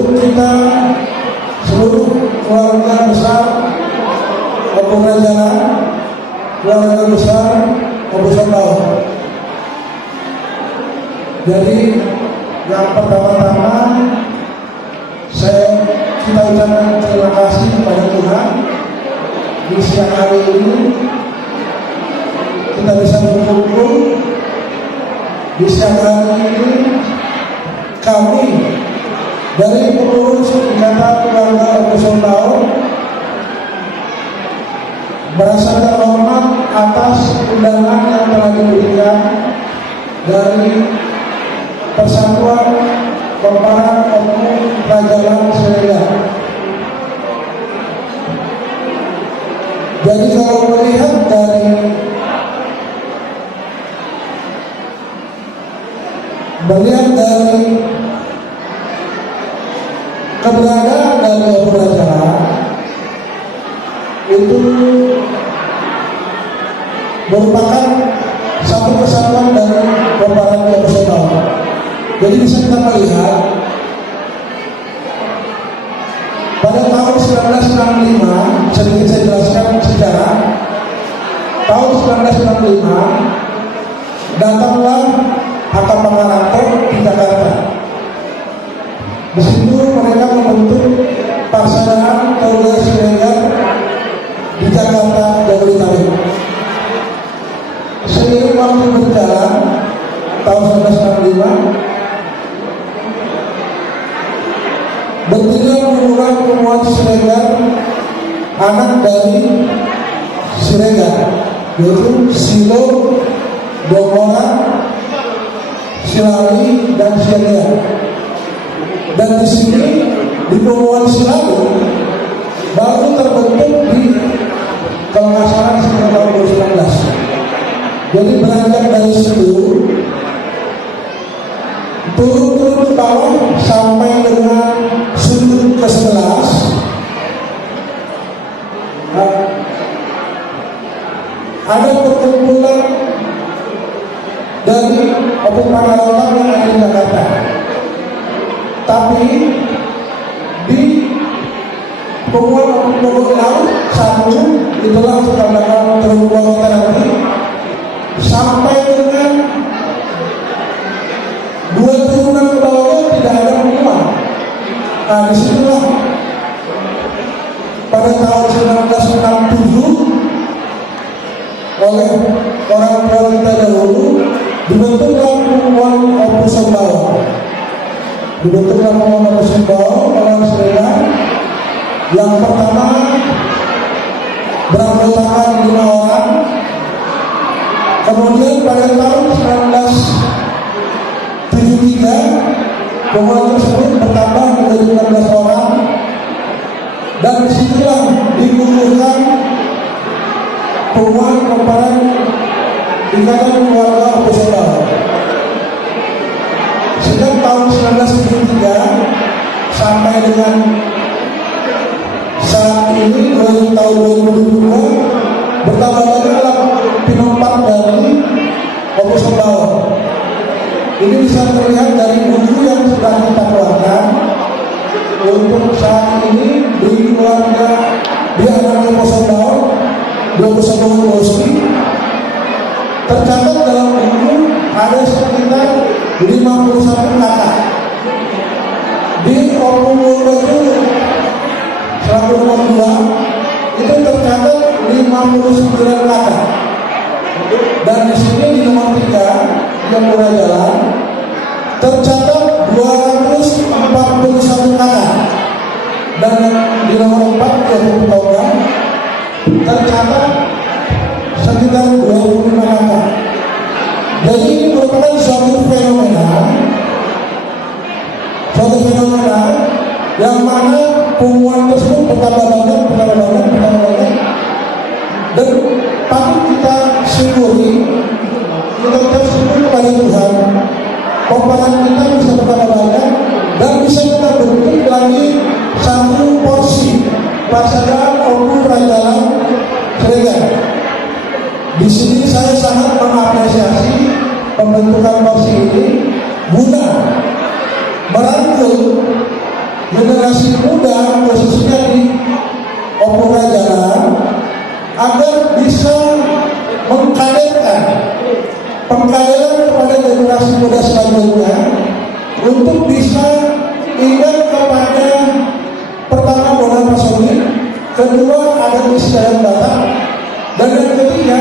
untuk kita seluruh keluarga besar Opung Rajana, keluarga besar Opung Sembau. Jadi yang pertama-tama kita ucapkan terima kasih kepada Tuhan di siang hari ini kita bisa berkumpul. Di siang hari ini kami dari pengurus Ikatan Keluarga Opung Sembau merasa terhormat atas undangan yang telah diberikan dari Persatuan Komparan Opung Rajalan Siregar. Jadi kalau melihat dari keberadaan dari Opung Rajalan itu merupakan satu kesatuan dari Komparan Opung Sembau. Jadi bisa kita melihat pada tahun 1965, sedikit saya jelaskan sejarah. Tahun 1965 datanglah Hatta Pangaranto di Jakarta. Di situ mereka membentuk Persaudaraan Keluarga Siregar di Jakarta Jabodetabek. Seiring waktu berjalan, tahun 1965 bertiga pengurang Pemuan Siregar, anak dari Siregar, yaitu Silo, Dongora, Silali, dan Siaga. Dan di sini di Pemuan Silali baru terbentuk di kalau nggak salah sekitar tahun 2019. Jadi beranjak dari situ turun ke bawah sampai dengan sudut ke-11 ada perkumpulan dari Opung Pangaranto yang ada di Jakarta. Tapi di Pemuan Opung Bogor Laut satu itulah sekarang terhubung nanti sampai dengan dua turunan ke bawahnya tidak ada Pemuan. Nah disitulah pada tahun 1967 oleh orang tua kita dahulu dibentuklah Pemuan Opung Sembau. Dibentuklah Pemuan Opung Sembau orang Siregar yang pertama beranggotakan 5 orang. Kemudian pada tahun 1973 Pemuan tersebut bertambah menjadi 16 orang dan disitulah dikukuhkan Pemuan Komparan Ikatan Keluarga Opung Sembau. Sejak tahun 1973 sampai dengan saat ini tahun 2022 bertambah lagi penumpang dari Opung Sembau. Ini bisa terlihat dari buku yang sudah kita keluarkan untuk saat ini di keluarga di anak Opung Sembau, di Opung Sembau Bosni. Tercatat dalam buku ada sekitar 51 kakak. Di Opung Bogor selaku nomor 2 itu tercatat 59 kakak. Dan di sini di nomor 3 yang mulai jalan tercatat 241 kakak. Dan di nomor 4 yang Petongan tercatat sekitar 25 kakak. Jadi ini merupakan suatu fenomena yang mana Pemuan tersebut bertambah banyak. Dan patut kita syukuri, kita bersyukur kepada Tuhan, komparan kita bisa bertambah banyak dan bisa kita bentuk lagi satu porsi Persaudaraan Opung Rajalan Siregar. Di sini saya sangat mengapresiasi pembentukan porsi ini guna merangkul generasi muda khususnya di Opera Jalan agar bisa mengkaderkan pengkaderan kepada generasi muda selanjutnya untuk bisa ingat kepada pertama modal pasokan, kedua ada istilah Batak, dan yang ketiga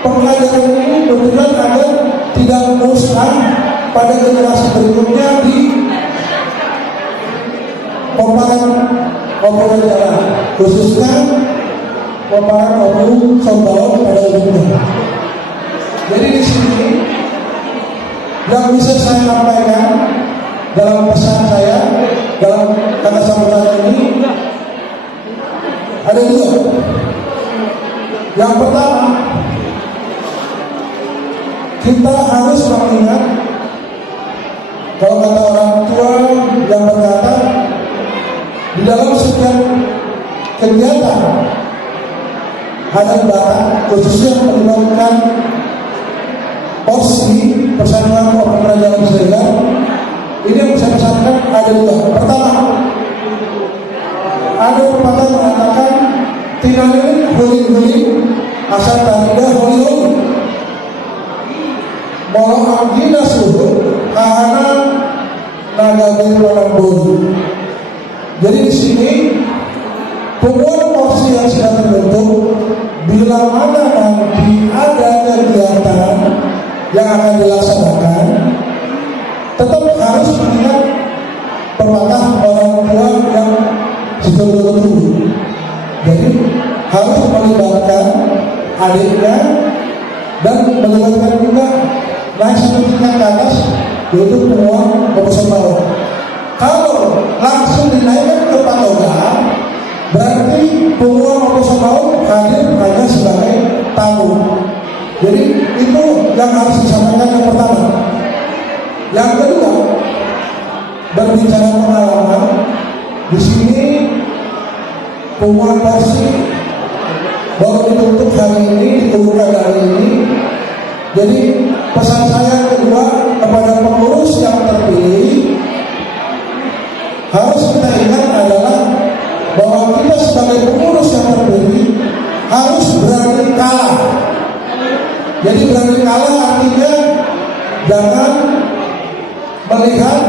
pengkaderan ini benar agar tidak musnah pada generasi berikutnya di Opera Jalan, khususnya Opera Omu Sombao pada umumnya. Jadi di sini yang bisa saya sampaikan dalam pesan saya dalam kata sambutan ini ada dua. Yang pertama, kita harus mengingat kalau kata orang tua yang berkata di dalam setiap kegiatan adat Batak khususnya melibatkan porsi persatuan Opera Jalan Serikat, ini yang saya pesankan ada dua. Pertama, ada pepatah mengatakan tinalin huling-huling asal tanda holi-holi mau anggina suhu karena nagabil orang bulu. Jadi di sini pengumuman porsi yang sedang terbentuk bila mana nanti ada kegiatan yang akan dilaksanakan, tetap harus mengingat pepatah orang tua yang sudah bertumbuh. Jadi harus melibatkan adiknya dan melibatkan juga naik satu tingkat ke atas, yaitu penguang proposal bawah. Kalau langsung dinaikkan ke patogar, berarti penguang proposal bawah hadir hanya sebagai tamu. Jadi itu yang harus disampaikan yang pertama. Yang kedua, berbicara pengalaman, di sini penguang porsi baru ditutup hari ini, dikumpulkan hari ini. Jadi pesan saya kedua kepada pengurus yang terpilih, harus kita ingat adalah bahwa kita sebagai pengurus yang terpilih harus berani kalah. Jadi berani kalah artinya jangan melihat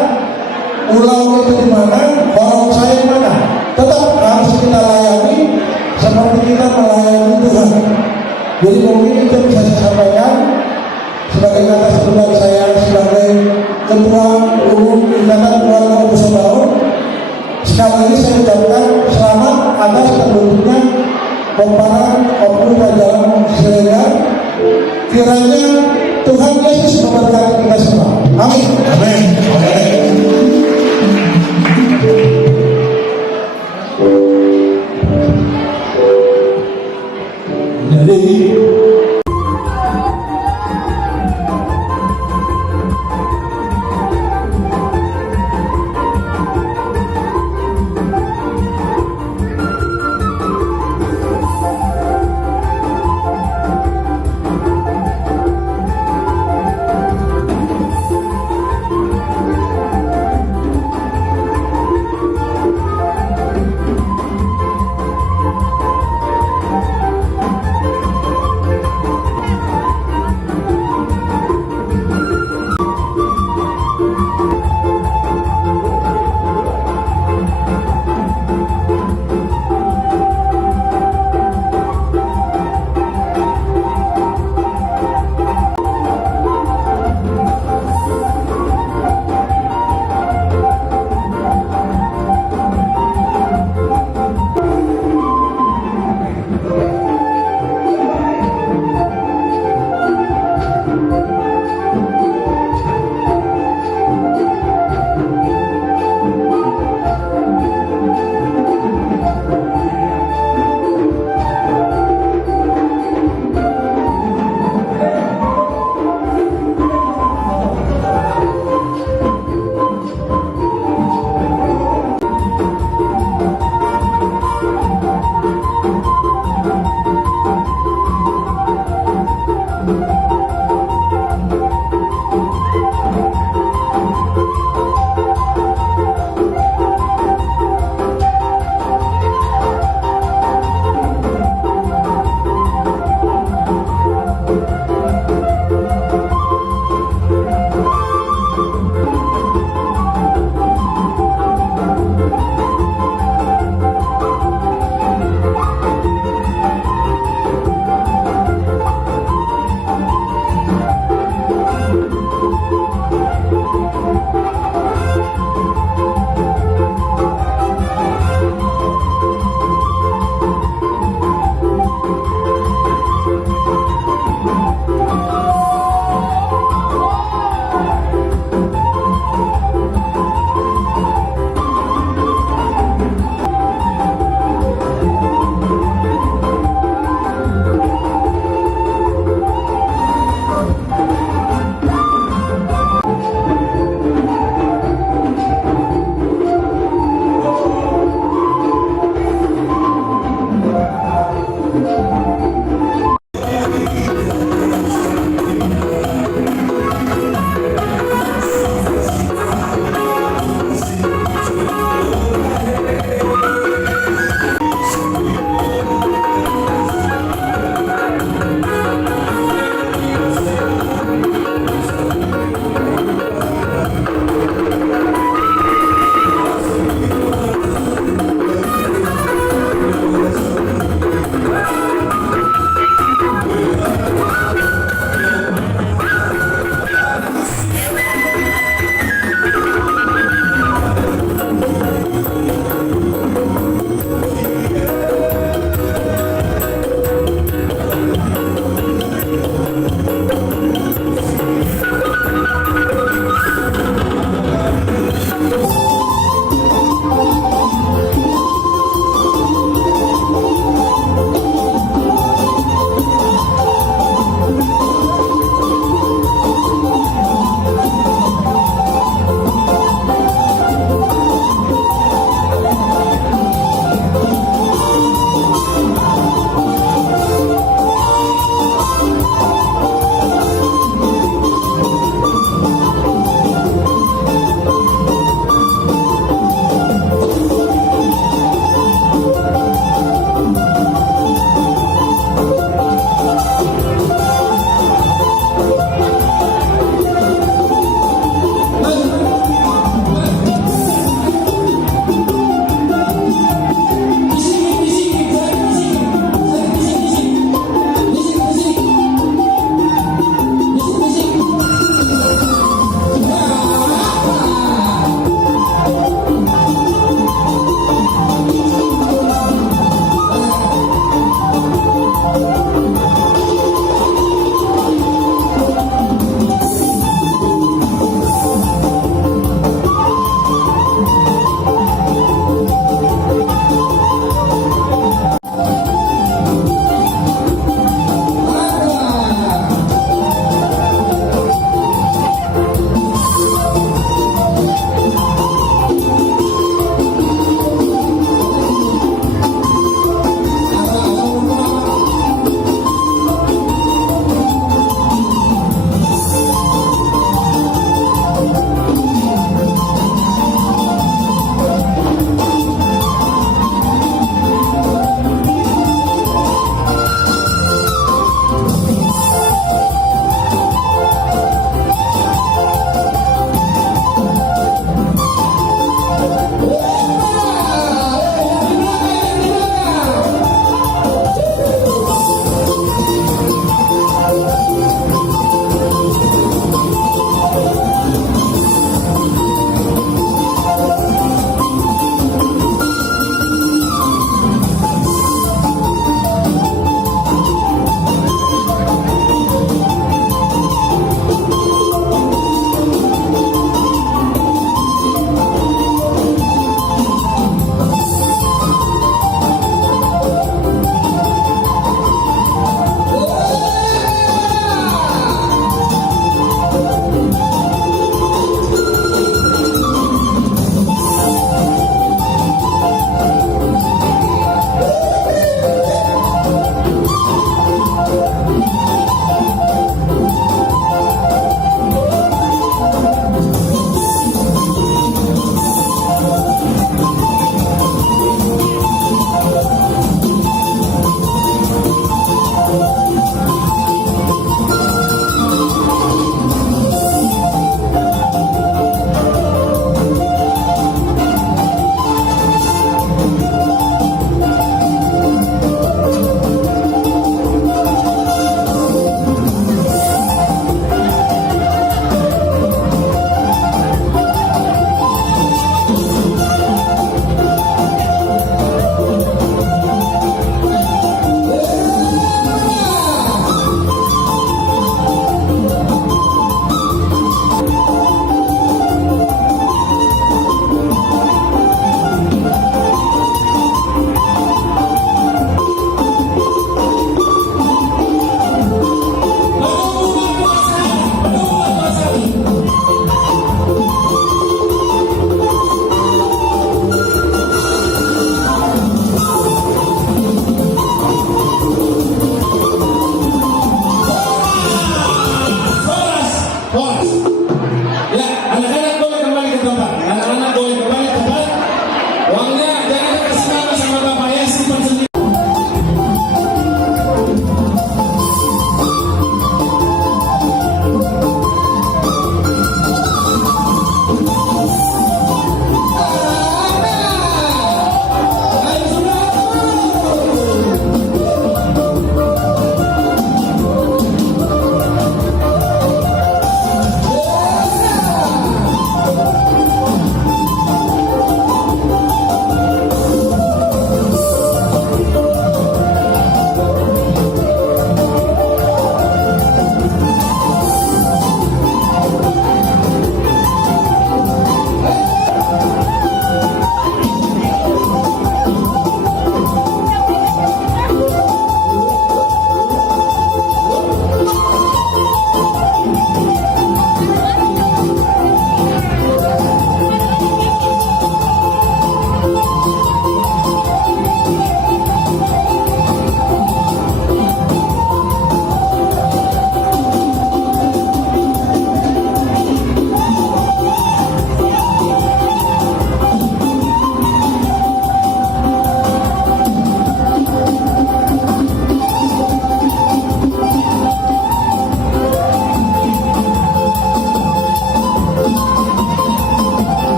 ulau itu di mana, orang saya di mana. Tetap harus kita layani seperti kita melayani Tuhan. Jadi mungkin itu bisa saya sampaikan sebagai kata sebutan saya sebagai Ketua Umum Ikatan Keluarga Opus Sombao. Sekali lagi saya ucapkan selamat atas terbentuknya Komparan Opus Jalan Serikat. Kiranya Tuhan Yesus memberkati kita semua. Amin. Amin. Jadi